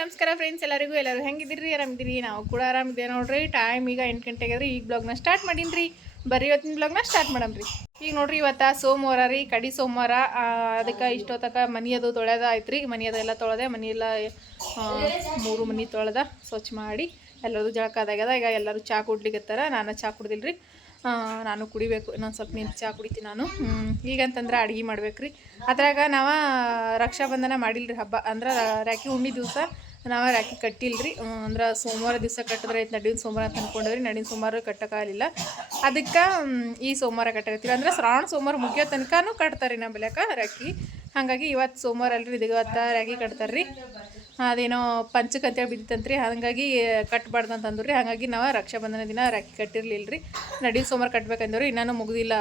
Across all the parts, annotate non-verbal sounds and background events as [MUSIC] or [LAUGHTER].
ನಮಸ್ಕಾರ ಫ್ರೆಂಡ್ಸ್ ಎಲ್ಲರಿಗೂ, ಎಲ್ಲರೂ ಹೆಂಗಿದ್ದೀರಿ? ಆರಾಮಿದ್ದೀರಿ? ನಾವು ಕೂಡ ಆರಾಮಿದ್ದೇವೆ ನೋಡ್ರಿ. ಟೈಮ್ ಈಗ ಎಂಟು ಗಂಟೆಗೆ ರೀ ಈಗ ಬ್ಲಾಗ್ನ ಸ್ಟಾರ್ಟ್ ಮಾಡೀನಿ ಬರೀ ಇವತ್ತಿನ ಬ್ಲಾಗ್ನ ಸ್ಟಾರ್ಟ್ ಮಾಡಮ್ರಿ ಈಗ ನೋಡ್ರಿ, ಇವತ್ತು ಸೋಮವಾರ ರೀ, ಕಡಿ ಸೋಮವಾರ. ಅದಕ್ಕೆ ಇಷ್ಟೊತ್ತಕ ಮನಿ ಅದು ತೊಳೆದ ಆಯ್ತು ರೀ ಅದೆಲ್ಲ ತೊಳೆದೆ. ಮನೆಯೆಲ್ಲ ಎಲ್ಲ ಮೂರು ಮನಿ ತೊಳೆದ. ಸ್ವಚ್ಛ ಮಾಡಿ ಎಲ್ಲರದು ಜಳಕ ಅದಾಗ್ಯದ ಈಗ ಎಲ್ಲರೂ ಚಹಾ ಕುಡ್ಲಿಕತ್ತಾರ. ನಾನು ಚಹಾ ಕುಡ್ದಿಲ್ಲ ರೀ ನಾನು ಕುಡಿಬೇಕು, ಇನ್ನೊಂದು ಸ್ವಲ್ಪ ನೀರು ಚಹಾ ಕುಡಿತೀನಿ ನಾನು. ಈಗಂತಂದ್ರೆ ಅಡುಗೆ ಮಾಡ್ಬೇಕು ರೀ ಅದ್ರಾಗ ನಾವು ರಕ್ಷಾಬಂಧನ ಮಾಡಿಲ್ರಿ ಹಬ್ಬ. ಅಂದ್ರೆ ರಾಕಿ ಉಣ್ಣಿ ದಿವಸ ನಾವು ರಾಕಿ ಕಟ್ಟಿಲ್ರಿ. ಅಂದ್ರೆ ಸೋಮವಾರ ದಿವಸ ಕಟ್ಟಿದ್ರೆ ಆಯ್ತು ನಡಿನ ಸೋಮವಾರ ಅಂತ ಅಂದ್ಕೊಂಡ್ರಿ ನಡಿನ ಸೋಮವಾರ ಕಟ್ಟೋಕ್ಕಾಗಲಿಲ್ಲ ಅದಕ್ಕೆ ಈ ಸೋಮವಾರ ಕಟ್ಟಕತ್ತೀವಿ. ಅಂದ್ರೆ ಶ್ರಾವಣ ಸೋಮವಾರ ಮುಗಿಯೋ ತನಕನೂ ಕಟ್ತಾರೆ ನಮ್ಮ ಬೆಲೆಕ ರಾಖಿ. ಹಾಗಾಗಿ ಇವತ್ತು ಸೋಮವಾರ ಅಲ್ರಿ ಇದು ಇವತ್ತು ರಾಖಿ ಕಟ್ತಾರೆ ರೀ ಅದೇನೋ ಪಂಚಕ್ಕೆ ಅಂತೇಳಿ ಬಿದ್ದಿತ್ತಂತ್ರಿ, ಹಾಗಾಗಿ ಕಟ್ಬಾರ್ದು ಅಂದ್ರಿ ಹಾಗಾಗಿ ನಾವು ರಕ್ಷಾಬಂಧನ ದಿನ ರಾಖಿ ಕಟ್ಟಿರಲಿಲ್ಲ ರೀ ನಡಿ ಸೋಮವಾರ ಕಟ್ಬೇಕಂದ್ರಿ ಇನ್ನೂ ಮುಗಿದಿಲ್ಲ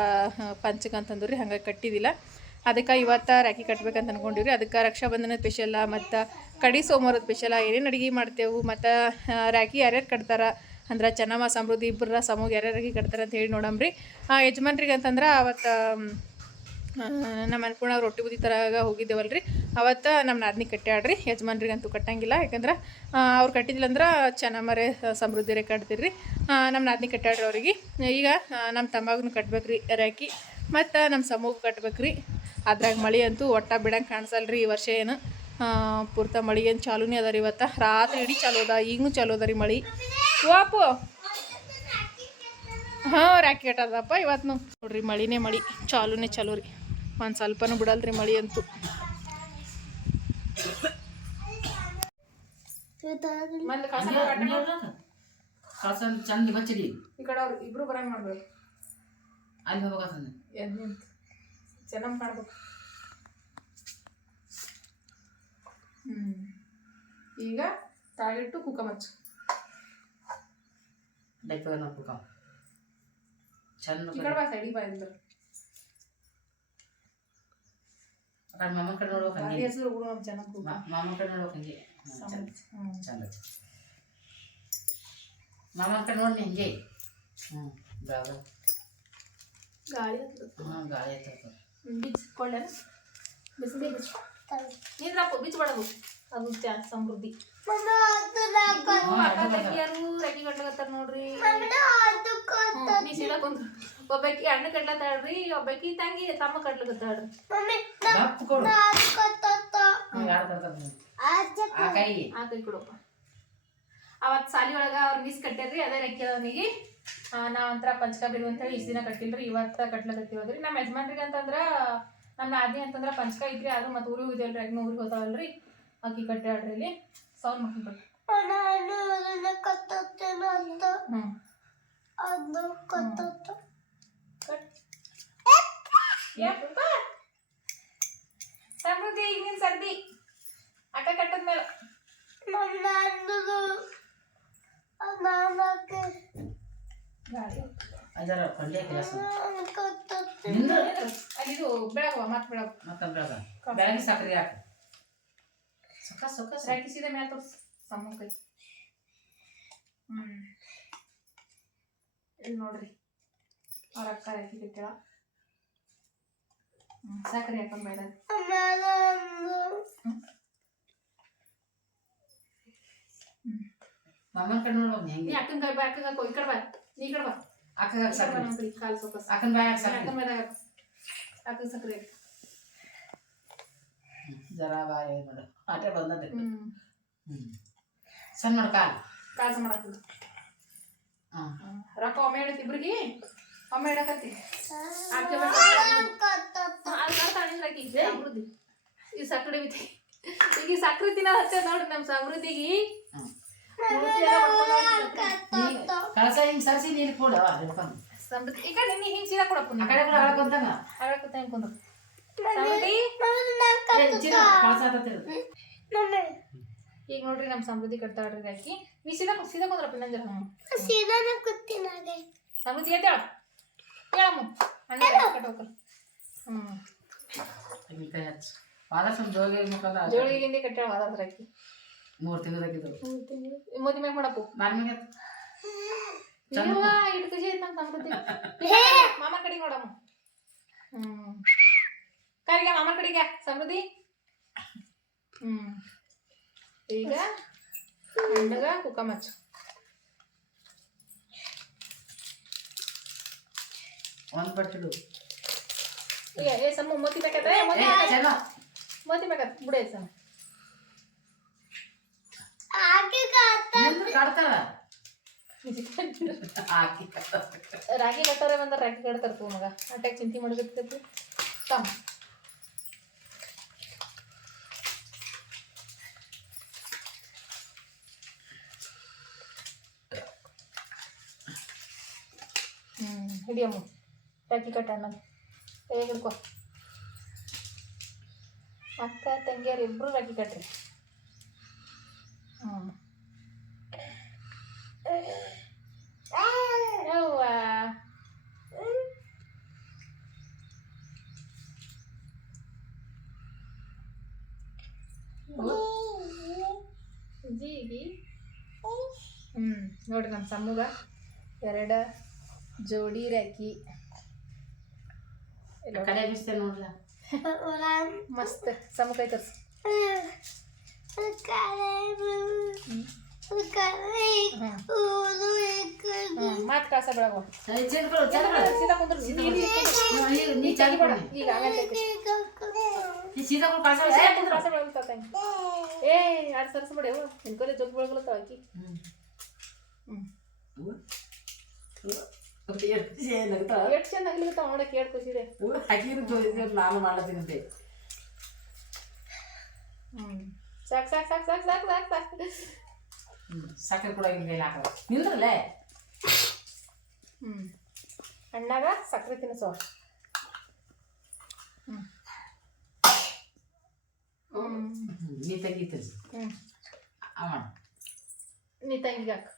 ಪಂಚಕ್ಕೆ ಅಂತಂದ್ರಿ, ಹಾಗಾಗಿ ಕಟ್ಟಿದಿಲ್ಲ ಅದಕ್ಕೆ ಇವತ್ತು ರಾಖಿ ಕಟ್ಬೇಕಂತ ಅಂದ್ಕೊಂಡಿವ್ರಿ ಅದಕ್ಕೆ ರಕ್ಷಾಬಂಧನ ಸ್ಪೆಷಲ್ಲ ಮತ್ತು ಕಡಿ ಸೋಮವಾರದ ಸ್ಪೆಷಲ್ಲ ಏನೇನು ಅಡುಗೆ ಮಾಡ್ತೇವೆ, ಮತ್ತು ರಾಖಿ ಯಾರ್ಯಾರು ಕಟ್ತಾರೆ, ಅಂದ್ರೆ ಚೆನ್ನಮ್ಮ, ಸಮೃದ್ಧಿ ಇಬ್ಬರ ಸಮೂಹ ಯಾರ್ಯಾರಿಗೆ ಕಟ್ತಾರೆ ಅಂತ ಹೇಳಿ ನೋಡಮ್ರಿ. ಯಜಮಾನ್ರಿಗೆ ಅಂತಂದ್ರೆ ಅವತ್ತು ನಮ್ಮ ಅನ್ಪೂರ್ಣ ರೊಟ್ಟಿ ಬುದ್ದಿ ತರಾಗ ರೀ ಅವತ್ತು ನಮ್ಮ ನಾದಿನಿ ಕಟ್ಟಾಡ್ರಿ ಯಜಮಾನ್ರಿಗಂತೂ ಕಟ್ಟಂಗಿಲ್ಲ. ಯಾಕಂದ್ರೆ ಅವ್ರು ಕಟ್ಟಿದ್ದಿಲ್ಲ ಅಂದ್ರೆ ಚೆನ್ನಮ್ಮರೇ ಸಮೃದ್ಧಿರೇ ಕಟ್ತೀರಿ ನಮ್ಮ ನಾದಿನಿ ಕಟ್ಟಾಡ್ರಿ ಅವ್ರಿಗೆ. ಈಗ ನಮ್ಮ ತಮ್ಮಗೂ ಕಟ್ಬೇಕ್ರಿ ರಾಕಿ ಮತ್ತು ನಮ್ಮ ಸಮೂಹ ಕಟ್ಬೇಕ್ರಿ. ಅದ್ರಾಗ ಮಳೆ ಅಂತೂ ಒಟ್ಟ ಬಿಡಂಗೆ ಕಾಣಿಸಲ್ರಿ ಈ ವರ್ಷ ಏನು. ಪೂರ್ತ ಮಳೆ ಏನು ಚಾಲೂನೇ ಅದ ರೀ ಇವತ್ತು. ರಾತ್ರಿ ಇಡೀ ಚಾಲು ಅದ ಈಗೂ ಚಾಲು ಅದ ರೀ ಮಳೆ. ವಾಪು. ಹಾಂ ರಾಕಿ ಕಟ್ಟದಪ್ಪ ಇವತ್ತು ನೋಡ್ರಿ ಮಳಿನೇ ಮಳಿ, ಚಾಲೂನೇ ಚಾಲೂ ರೀ ಒಂದು ಸ್ವಲ್ಪನೂ ಬಿಡಲ್ರಿ ಮಳಿ ಅಂತೂ. ಚಂದ ಬಚ್ಚಡಿ ಈ ಕಡೆ ಅವ್ರು ಇಬ್ರು ಬರಂಗ್ ಮಾಡ್ಬೇಕು. ಅಲ್ಲಿ ಹೋಗ್ಬೇಕಂತ ಎದ್ ನಿಂತು. ಚೆನ್ನಾಗಿ ಮಾಡ್ಬೇಕು. ಹ್ಞೂ ಈಗ ತಾಳಿಟ್ಟು ಕುಕ್ಕ ಮಚ್ಚು. ಡೈಪ ನೋಡ್ಬೇಕ ಚಂದ ಈ ಕಡೆ ಬಾ ಸೈಡಿಗೆ ಬಾ ಆ ಕಡೆ ಮಾಮನ ಕಡೆ ನೋಡ್ಬೇಕು ಗಾಡಿ ಹಂಗೆ ಹೆಸರು ಹುಡುಗ ಚೆನ್ನಾಗಿ ಕುಕ್ಕ ಮಾ- ಮಾಮನ ಕಡೆ ನೋಡ್ಬೇಕು ಹಂಗೆ ಹ್ಮ್, ಚಂದ ಹ್ಞೂ ಚಂದ ಮಾಮನ ಕಡೆ ನೋಡಿ ಹಿಂಗೆ ಹ್ಞೂ ಬ್ಯಾಗ ಗಾಳಿ ಹತ್ತದ ಹಾಂ ಗಾಳಿ ಐತೆ ಬೀಚ್ ಕೊಳ್ಳೆ ಬಿಸಿ ಬೀಚ್ ನೀದ್ರಪ್ಪ ಬೀಚ್ ಬಡದು ಅದು ಚಾ ಸಮೃದ್ಧಿ ರೆಡಿ ಕಟ್ಲಕತ್ತಾರ ನೋಡ್ರಿ. ನೀ ಸೀದಾ ಕುಂದ್ರು ಒಬ್ಬಾಕಿ ಅಣ್ಣ ಕಟ್ಲತ್ತಾಳ್ರಿ ಒಬ್ಬಾಕಿ ತಂಗಿ ತಮ್ಮ ಕಟ್ಲಕತ್ತಾಳ್ರಿ ಅವತ್ ಆ ಕೈ. ಕೊಡಪ್ಪ. ಅವತ್ತು ಸಾಲಿ ಒಳಗ ಅವ್ರ ಮಿಸ್ ಕಟ್ಟ್ಯಾರ್ರಿ ಅದೇ ರೆಕ್ಕಿ ಅವನಿಗೆ ನಾವ್ ಒಂಥರ ಪಂಚಕ ಬಿಡು ಅಂತ ಹೇಳಿ ಇಷ್ಟು ದಿನ ಕಟ್ಟಿಲ್ರಿ ಇವತ್ತ ಕಟ್ಲಕತ್ತೀವದ್ರಿ ನಮ್ಮ ಯಜಮಾನ್ರಿಗೆ ಅಂತಂದ್ರ ನಮ್ಮ ನಾದಿ ಅಂತಂದ್ರ ಪಂಚಕ ಇದ್ರಿ ಅದು ಮತ್ತೆ ಊರಿಗೆ ಹೋದಲ್ರಿ ಅಗ್ನ ಊರಿಗೆ ಹೋತಾವಲ್ರಿ ಆಕಿ ಕಟ್ಟೆ ಇಲ್ಲಿ ಸೌಂಡ್ ಮಾಡ್ಕೊಂಡ್ ಅದು ಕಟ್. ಯಪ್ಪ. ಸಮೃದ್ಧಿ ಈಗ ನಿನ್ ಸರ್ದಿ. ಅಟ ಕಟ್ಟದ್ಮೇಲೆ. ಗಾಳಿ ಅದರ ಕೊಂಡೆ ಕೆಲಸ ಅಲ್ಲಿ ಇದು ಬೆಳಗುವ ಮತ್ತೆ ಬೆಳಗು. ಮತ್ತೆ ಬೆಳಗ. ಬೆಳಗ್ಗೆ ಸಕ್ಕರೆ ಹಾಕು ಸುಖ ಸುಖ ರಾಕಿ ಸೀದಾ ಮ್ಯಾಲ ತೋರ್ಸು ಸಣ್ಣ ಕೈ ಹ್ಮ್ ಇಲ್ಲಿ ನೋಡ್ರಿ ಅವ್ರ ಅಕ್ಕ ಕಟ್ಟ್ಯಾಳ ಹ್ಮ್ ಸಕ್ಕರೆ ಹಾಕೊಂಡ್ ಬೇಡ ಮಾಮನ ಕಡೆ ನೋಡ್ಬೇಕು ನೀ ಹೆಂಗೆ ಅಕ್ಕನ ಕೈ ಬಾ ಅಕ್ಕನ ಹಾಕೋ ಈ ಕಡೆ ಬಾ ನೀ ಈ ಕಡೆ ಬಾ ಕೈ ಕಾಲು ಸೊಕ್ಕ ಅಕ್ಕನ ಸಕ್ಕರೆ ಅಕ್ಕನ ಮೇಲೆ ಅಕ್ಕನ ಸಕ್ಕರೆ ಹಾಕು. ಜರ ಬಾಯ ಮಾಡು ಆಟೆ ಬಂದದ್ದು ಹ್ಮ್ ಹ್ಮ್ ಸಣ್ಣ ನೋಡು ಕಾಲು ಕಾಲ್ಸ ಮಾಡಾಕ ಹಾಂ ರೊಕ್ಕ ಒಮ್ಮೆ ಇಡತ್ ಇಬ್ರಿಗೆ ಒಮ್ಮೆ ಇಡಕತ್ತಿ ಈ ಸಕ್ಕರೆ ಬಿತ್ತಿ ಈಗ ಈ ಸಕ್ಕರೆ ತಿನ್ನ ಹಚ್ಚ ನೋಡಿ ನಮ್ಮ ಸಮೃದ್ಧಿಗೆ. ಕಳಸ ಹಿಂಗೆ ಸರಿಸಿ ನೀರು ಕೊಡು ಸಮೃದ್ಧಿ ಈ ಕಡೆ ನೀ ಹಿಂಗ್ ಸೀರಾ ಕೊಡಪ್ಪ ಆ ಕಡೆ ಕೂಡ ಹೆಂಗ್ ಕಳಸ ಹತ್ತಿರೋದು ಈಗ ನೋಡ್ರಿ ನಮ್ಮ ಸಮೃದ್ಧಿ ಕಟ್ತಾಳ್ರಿ ಅಕ್ಕಿ ನೀ ಸೀದಾ ಸೀದಾ ಕುಂದ್ರಪ್ಪ ಇನ್ನೊಂದ್ ಜರ. ಹ್ಮ್. ಸಮೃದ್ಧಿ ಎದ್ದೇಳ ಹೇಳಮ್ಮ. ಅಣ್ಣ ಕಟ್ಬೇಕಲ್ಲ ಹ್ಮ್. ಜೋಳಿಗಿಂದ ಕಟ್ಟಾಳ ಅದಾದ ರಾಕಿ ಮೂರು ತಿಂಗಳಾಗಿದ್ದು ಮೋದಿ ಮ್ಯಾಗ ಮಾಡಪ್ಪು. ನಾನು ಮ್ಯಾಗ ಇಟ್ಟು ಖುಷಿ ಐತಿ ನಮ್ಮ ಸಮೃದ್ಧಿ ಮಾಮ ಕಡೆ ನೋಡಮ್ಮ. ಹ್ಮ್. ಕರಿಗೆ ಮಾಮನ ಕಡೆಗೆ ಸಮೃದ್ಧಿ? ಹ್ಮ್. ಈಗ ಹಣ್ಣಗ ಕುಕ್ಕ ಮಚ್ಚ ಒಂದು ಪಟ್ಟಿಡು ಈಗ ಏ ಸಮ ಮೋತಿ ಬೇಕತ್ತ ಮೋತಿ ಬಿಡೆ ಸಮ [LAUGHS] ರಾಗಿ ಕಟ್ಟಾರೆ ಬಂದ ರಾಗಿ ಕಟ್ತಾರ ತಗೋ ಮಗ. ಅಟ್ಯಾಗ ಚಿಂತೆ ಮಾಡ್ಬೇಕೈತಿ ತಮ್ಮ. ಹಿಡಿಯಮ್ಮ ರಾಗಿ ಕಟ್ಟ ಅನ್ನೋದು ಕೈಯಾಗ ಹಿಡ್ಕೊ. ಅಕ್ಕ ತಂಗಿಯರು ಇಬ್ರು ರಾಗಿ ಕಟ್ರಿ. ಹ್ಞೂ ಯವ್ವ. ಜೀಗಿ. ಹ್ಞೂ ನೋಡ್ರಿ ನಮ್ಮ ಸಮ್ಮಗ ಎರಡ ಜೋಡಿ ರಾಕಿ ಇಲ್ಲ ಕಡೆ ಬಿಸ್ತೇನೆ ನೋಡ್ಲ ಮಸ್ತ್ ಸಮ ಕೈ ತರ್ಸು ಮಾತು ಕಳ್ಸ ಬೆಳಗು ಚಂದ್ರಗಳು ಚಂದ್ರಗಳು ಸೀದಾ ಕುಂದ್ರು ನೀ ಚಂದ ಕೊಡ ಈಗ ಆಮೇಲೆ ತೆಗ್ದು. ನೀ ಸೀದಾ ಕೊಡು ಕಳ್ಸ ಏ, ಕುಂದ್ರು ಕಳ್ಸ ಬೆಳಗ್ತಾವ ತಂಗಿ. ಏ ಎರಡು ಸರ್ಸ್ಬಿಡಿ ಅವು ನಿನ್ ಕಡೆ ಜೊತೆ ಬೆಳಗ್ಲತ್ತಾವ ಆಕಿ ಹ್ಞೂ ಏನಾಗ್ತಾವ ಎಷ್ಟು ಆಗ್ಲಿಕತ್ತಾವ ನೋಡಕ್ಕೆ ಎರಡು ಖುಷಿದೆ ಹಾಕಿದ್ರು ನಾನು ಮಾಡ್ಲತ್ತೀನಂತೆ ಹ್ಞೂ ಸಾಕು ಸಾಕು ಸಾಕು ಸಾಕು ಸಾಕು ಸಾಕು ಸಾಕು. ಸಕ್ಕರೆ ಕೂಡ ಇಲ್ಲ ಹಾಕಲ್ಲ. ನಿಂದ್ರಲ್ಲೇ? ಹ್ಞೂ ಅಣ್ಣಾಗ ಸಕ್ಕರೆ ತಿನ್ನಿಸೋ. ಹ್ಞೂ ನೀ ತೆಗಿತೀನಿ ಹ್ಞೂ ಅವ ನೀ ತಂಗಿಗೆ ಹಾಕು.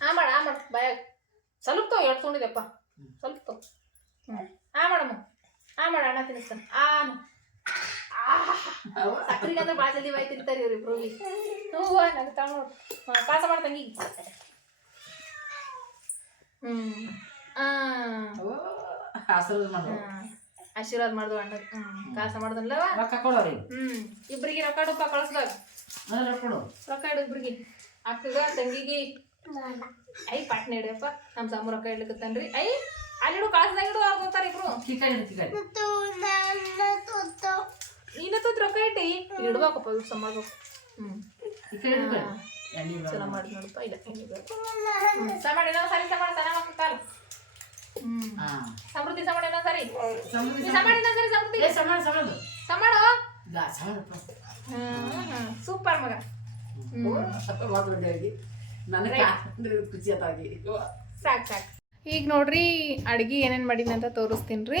ಆ ಮಾಡ ಆ ಮಾಡ ಬಾಯಾಗ. ಸ್ವಲ್ಪ ತಗೋ ಎರಡು ತೊಗೊಂಡಿದ್ದೆಪ್ಪ ಸ್ವಲ್ಪ ತಗೋ ಹ್ಞೂ ಆ ಮಾಡಮ್ಮ ಆ ಮಾಡ ಅಣ್ಣ ತಿನ್ನಿಸ್ತಾನೆ. ಆನು ಸಕ್ರಿಗೆ ಅಂದ್ರೆ ಭಾಳ ಜಲ್ದಿ ಬಾಯಿ ತಿಂತಾರೆ ಇವ್ರಿ ಇಬ್ರು ಹ್ಞೂ ನಂಗೆ ತಗೊಂಡು ಹಾಂ ಪಾಸ ಮಾಡ ತಂಗಿ ಹ್ಞೂ ಹಾಂ ಆಶೀರ್ವಾದ ಮಾಡ್ದು ಅಣ್ಣ. ಹ್ಞೂ ಕಾಸ ಮಾಡ್ದಲ್ಲವ ಹ್ಞೂ ಇಬ್ಬರಿಗೆ ರೊಕ್ಕ ಡುಪ್ಪ ಕಳಿಸ್ದಾಗ. ರೊಕ್ಕ ಇಡು ಇಬ್ರಿಗೆ. ಅಕ್ಕಗ ತಂಗಿಗೆ ಐ ಪಾಟ್ನ ಹಿಡಿಯಪ್ಪ ನಮ್ಮ ಸಾಮೂರ್ ರೊಕ್ಕ ಇಡ್ಲಿಕ್ಕತ್ತನ್ರಿ ಐ ಅಲ್ಲಿಡು ಕಳ್ಸ್ದಾಗ ಇಡು ಅವ್ರು ಗೊತ್ತಾರ ಇಬ್ರು ನೀನ ತೊತ್ ರೊಕ್ಕ ಇಟ್ಟಿ ಇಡ್ಬೇಕಪ್ಪ ಇವ್ರು ಸಂಬಾಳ್ಬೇಕು ಹ್ಞೂ ಕಿಕಡಿ ಕಿಕಡಿ ಎಣ್ಣೆ ಚಲೋ ಮಾಡಿ ನೋಡಪ್ಪ ಇಲ್ಲ ಸಮಾಡಿ ಇನ್ನೊಂದು ಸರಿ ಸಮಾಡ ಸಣ್ಣ ಮಕ್ಕಳು ಸಮೃದ್ಧಿ ಸಮಾಡಿ ಇನ್ನೊಂದು ಸರಿ ಸಮಾಡಿ ಇನ್ನೊಂದು ಸರಿ ಸಮೃದ್ಧಿ ಸಮಾಡು ಸೂಪರ್ ಮಗ ಹ್ಞೂ ಮಾತಾಡಿ ನನಗೆ ಖುಷಿ ಆತಾಗಿ ಸಾಕು ಸಾಕು. ಈಗ ನೋಡ್ರಿ ಅಡ್ಗೆ ಏನೇನು ಮಾಡೀನಿ ಅಂತ ತೋರಿಸ್ತೀನಿ ರೀ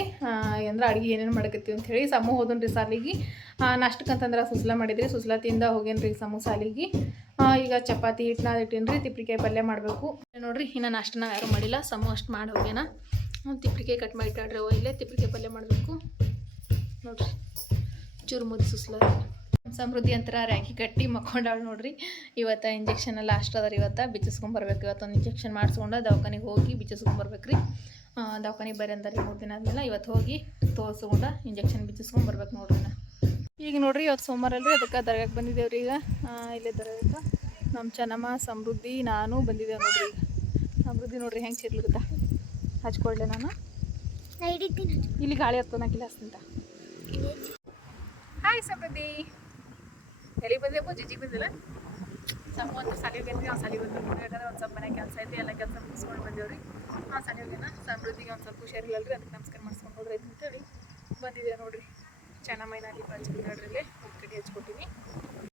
ಅಂದ್ರೆ ಅಡ್ಗೆ ಏನೇನು ಮಾಡಕತ್ತೀವಿ ಅಂತ ಹೇಳಿ ಸಮೂಹ ಹೋದನ್ ರೀ ಸಾಲಿಗೆ ನಾಷ್ಟಕ್ಕಂತಂದ್ರೆ ಸುಸ್ಲಾ ಮಾಡಿದ್ರಿ ಸುಸ್ಲ ತಿಂದ ರೀ ಸಮೂಹ ಸಾಲಿಗೆ. ಈಗ ಚಪಾತಿ ಹಿಟ್ಟನ್ನ ಇಟ್ಟೀನಿ ರೀ ತಿಪ್ಪಿಕಾಯಿ ಪಲ್ಯ ಮಾಡಬೇಕು. ನೋಡ್ರಿ ಇನ್ನು ನಾಷ್ಟನ ಯಾರು ಮಾಡಿಲ್ಲ ಸಮೂಹ ಅಷ್ಟು ಮಾಡಿ ಹೋಗ್ಯಾನ. ತಿಪ್ಪಿಕಾಯಿ ಕಟ್ ಮಾಡಿ ಇಟ್ಟಾಡ್ರಿ ಇಲ್ಲೇ ತಿಪ್ಪಿಕಾಯಿ ಪಲ್ಯ ಮಾಡಬೇಕು. ನೋಡ್ರಿ ಚೂರು ಮುದ್ದು ಸುಸ್ಲ. ಸಮೃದ್ಧಿ ಅಂತರ ರ್ಯಾಂಕಿ ಕಟ್ಟಿ ಮಕ್ಕೊಂಡಾಳು ನೋಡ್ರಿ. ಇವತ್ತು ಇಂಜೆಕ್ಷನ್ ಎಲ್ಲ ಲಾಸ್ಟ್ ಅದ ರೀ ಇವತ್ತು ಬಿಚ್ಚಿಸ್ಕೊಂಬರ್ಬೇಕು ಇವತ್ತೊಂದು ಇಂಜೆಕ್ಷನ್ ಮಾಡಿಸ್ಕೊಂಡು ದವಾಖಾನಿಗೆ ಹೋಗಿ ಬಿಚ್ಚಿಸ್ಕೊಂಬರ್ಬೇಕು ರೀ ದವಾಖಾನಿಗೆ ಬರೀ ಅಂದಾರಿ ಮೂರು ದಿನ ಆದ್ಮೇಲೆ. ಇವತ್ತು ಹೋಗಿ ತೋರಿಸ್ಕೊಂಡು ಇಂಜೆಕ್ಷನ್ ಬಿಚ್ಚಿಸ್ಕೊಂಬರ್ಬೇಕು ನೋಡ್ರಿ ನಾ. ಈಗ ನೋಡ್ರಿ ಇವತ್ತು ಸೋಮವಾರ ಅಲ್ರಿ. ಅದಕ್ಕೆ ದರ್ಗಾಕ್ಕೆ ಬಂದಿದ್ದೇವೆ ರೀ ಈಗ ಇಲ್ಲೇ ದರ್ಗಕ್ಕೆ. ನಮ್ಮ ಚೆನ್ನಮ್ಮ ಸಮೃದ್ಧಿ ನಾನು ಬಂದಿದ್ದೇವೆ ನೋಡ್ರಿ ಈಗ. ಸಮೃದ್ಧಿ ನೋಡ್ರಿ ಹೆಂಗೆ ಚಿರ್ಲಿಗತ್ತ ಹಚ್ಕೊಳ್ಳೆ ನಾನು. ಇಲ್ಲಿ ಗಾಳಿ ಹತ್ತೋ ನಾ ಗಿಲಾಸ್ ಅಂತ. ಹಾಯ್ ಸಮೃದ್ಧಿ. ಎಲ್ಲಿ ಬಂದೆ ಬೊಜ್ಜಿ ಬಂದಿಲ್ಲ? ಸ್ವಲ್ಪ ಒಂದು ಸಾಲಿ ಹೋಗ್ಯಾನ್ರಿ ಅವ್ನು ಸಾಲಿ ಬಂದಿದ್ದು ಯಾಕಂದ್ರೆ ಒಂದು ಸ್ವಲ್ಪ ಮನೆ ಕೆಲಸ ಐತಿ, ಎಲ್ಲ ಕೆಲಸ ಮುಗಿಸ್ಕೊಂಡು ಬಂದೇವ್ರಿ. ಹಾಂ ಸಾಲಿ ಹೋಗ್ಯಾನ ಸಮೃದ್ಧಿಗೆ ಒಂದು ಸ್ವಲ್ಪ ಹುಷಾರಿಲ್ಲ ಅಲ್ರಿ, ಅದಕ್ಕೆ ನಮಸ್ಕಾರ ಮಾಡ್ಸ್ಕೊಂಡು ಐತಿ ಅಂತೇಳಿ ಬಂದಿದ್ದೇವೆ ನೋಡ್ರಿ. ಚೆನ್ನಮ್ಮೈನಲ್ಲಿ ಬಾಜಿ ನೋಡ್ರಿ ಕಡೆ ಹಚ್ಕೊಟ್ಟಿನಿ.